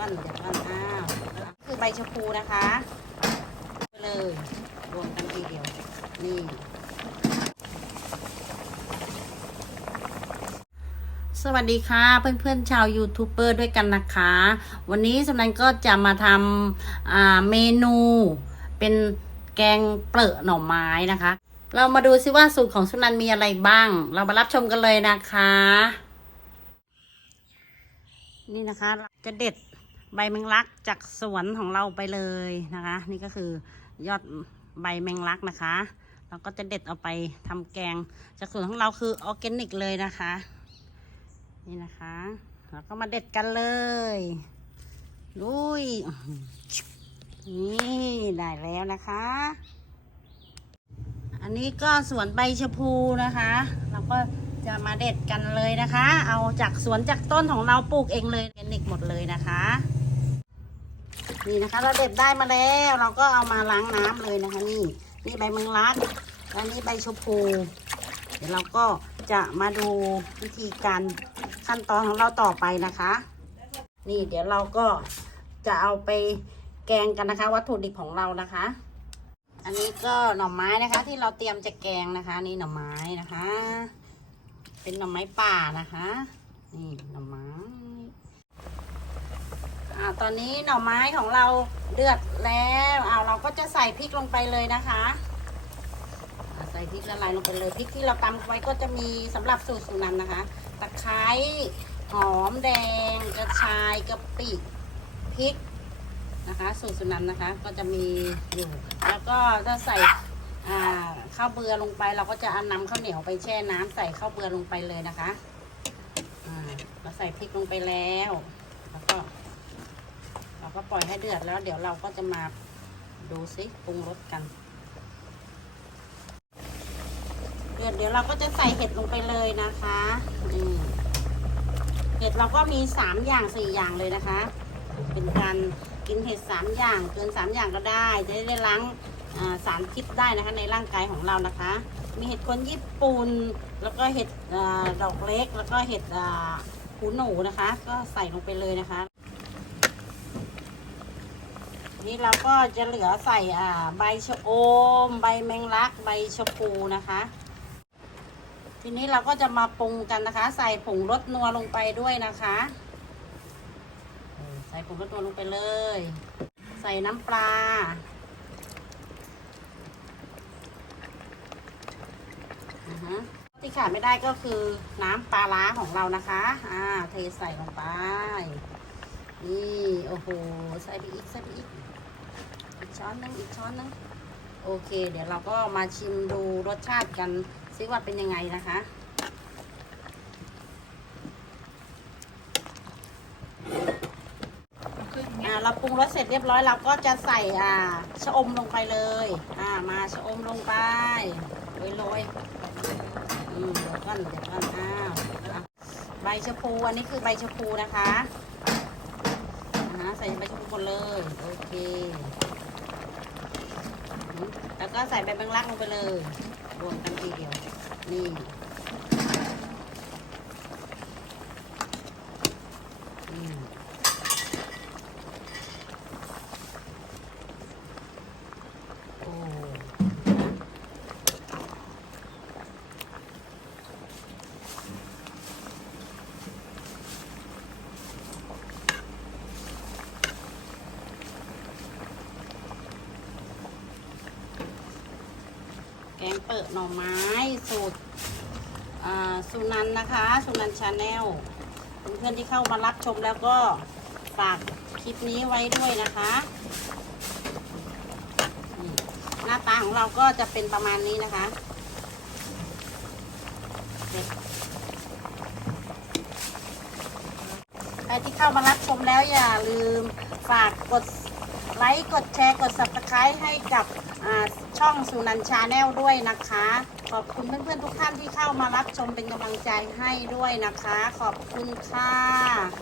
ก่อนเดี๋ยวก่อนอ้าวคือใบชะพูนะคะไปเลยรวมกันทีเดียวนี่สวัสดีค่ะเพื่อนๆชาวยูทูบเบอร์ด้วยกันนะคะ วันนี้สำนันก็จะมาทำเมนูเป็นแกงเปลือกหน่อไม้นะคะ เรามาดูซิว่าสูตรของสุนันมีอะไรบ้าง เรามารับชมกันเลยนะคะ นี่นะคะจะเด็ด ใบแมงลักจากสวนของเราไปเลยนะคะ นี่ก็คือยอดใบแมงลักนะคะเราก็จะเด็ดเอาไปทำแกง จากสวนของเราคือออร์แกนิกเลยนะคะ นี่นะคะเราก็มาเด็ดกันเลยลุยนี่ได้แล้วนะคะ อันนี้ก็สวนใบชะพูนะคะ เราก็จะมาเด็ดกันเลยนะคะ เอาจากสวนจากต้นของเราปลูกเองเลยออร์แกนิกหมดเลยนะคะ นี่นะคะ เราเด็ดได้มาแล้ว เราก็เอามาล้างน้ำเลยนะคะ นี่นี่ใบมืองลัดและนี่ใบชะพูเดี๋ยวเราก็จะมาดูวิธีการขั้นตอนของเราต่อไปนะคะ นี่เดี๋ยวเราก็จะเอาไปแกงกันนะคะ วัตถุดิบของเรานะคะ อันนี้ก็หน่อไม้นะคะ ที่เราเตรียมจะแกงนะคะ นี่หน่อไม้นะคะ เป็นหน่อไม้ป่านะคะ นี่หน่อไม้ อ่าตอนนี้หน่อไม้ของเราเดือดแล้วอ่าเราก็จะใส่พริกลงไปเลยนะคะใส่พริกละลายลงไปเลยพริกที่เราตำไว้ก็จะมีสำหรับสูตรสุนันนะคะ ตะไคร้หอมแดง กระชายกะปิพริกนะคะ สูตรสุนันนะคะ ก็จะมีอยู่แล้วก็ถ้าใส่ข้าวเบือลงไป เราก็จะเอานำข้าวเหนียวไปแช่น้ำใส่ข้าวเบือลงไปเลยนะคะเราใส่พริกลงไปแล้ว แล้วก็ เราก็ปล่อยให้เดือดแล้ว เดี๋ยวเราก็จะมาดูซิปรุงรสกัน เดือดเดี๋ยวเราก็จะใส่เห็ดลงไปเลยนะคะนี่เห็ดเราก็มีสามอย่างสี่อย่างเลยนะคะ เป็นการกินเห็ดสามอย่าง เกินสามอย่างก็ได้ จะได้ล้างสารพิษได้นะคะในร่างกายของเรานะคะ มีเห็ดคนญี่ปุ่นแล้วก็เห็ดอดอกเล็กแล้วก็เห็ดหูหนูนะคะ ก็ใส่ลงไปเลยนะคะ นี่เราก็จะเหลือใส่อ่าใบชะอม ใบแมงลัก ใบชะพูนะคะ ทีนี้เราก็จะมาปรุงกันนะคะ ใส่ผงรสนัวลงไปด้วยนะคะ ใส่ผงรสนัวลงไปเลย ใส่น้ำปลา ที่ขาดไม่ได้ก็คือน้ำปลาร้าของเรานะคะ อ่า เทใส่ลงไปนี่ โอ้โห ใส่ไปอีก ใส่ไปอีก กช้อนหนึงอีกช้อนหนึงโอเค เดี๋ยวเราก็มาชิมดูรสชาติกันซิว่าเป็นยังไงนะคะอ่าเราปรุงรสเสร็จเรียบร้อยเราก็จะใส่อ่าชะอมลงไปเลย อ่ามาชะอมลงไปโรยโรยๆอืมเดี๋ยวก่อนเดี๋ยวก่อนอ้าวใบชะพูอันนี้คือใบชะพูนะคะอ่าฮะใส่ใบชะพูหมดเลยโอเค ก็ใส่ใบแมงลักลงไปเลยรวมกันทีเดียว นี่อืม โอ้แกง เปิดหน่อไม้สูตรสุนันนะคะ สุนันชาแนลเพื่อนๆที่เข้ามารับชมแล้วก็ฝากคลิปนี้ไว้ด้วยนะคะ หน้าตาของเราก็จะเป็นประมาณนี้นะคะใครที่เข้ามารับชมแล้วอย่าลืมฝากกดไลค์กดแชร์กด subscribe ให้กับอ่า ช่องสุนันชาแนลด้วยนะคะ ขอบคุณเพื่อนๆทุกท่านที่เข้ามารับชมเป็นกำลังใจให้ด้วยนะคะ ขอบคุณค่ะ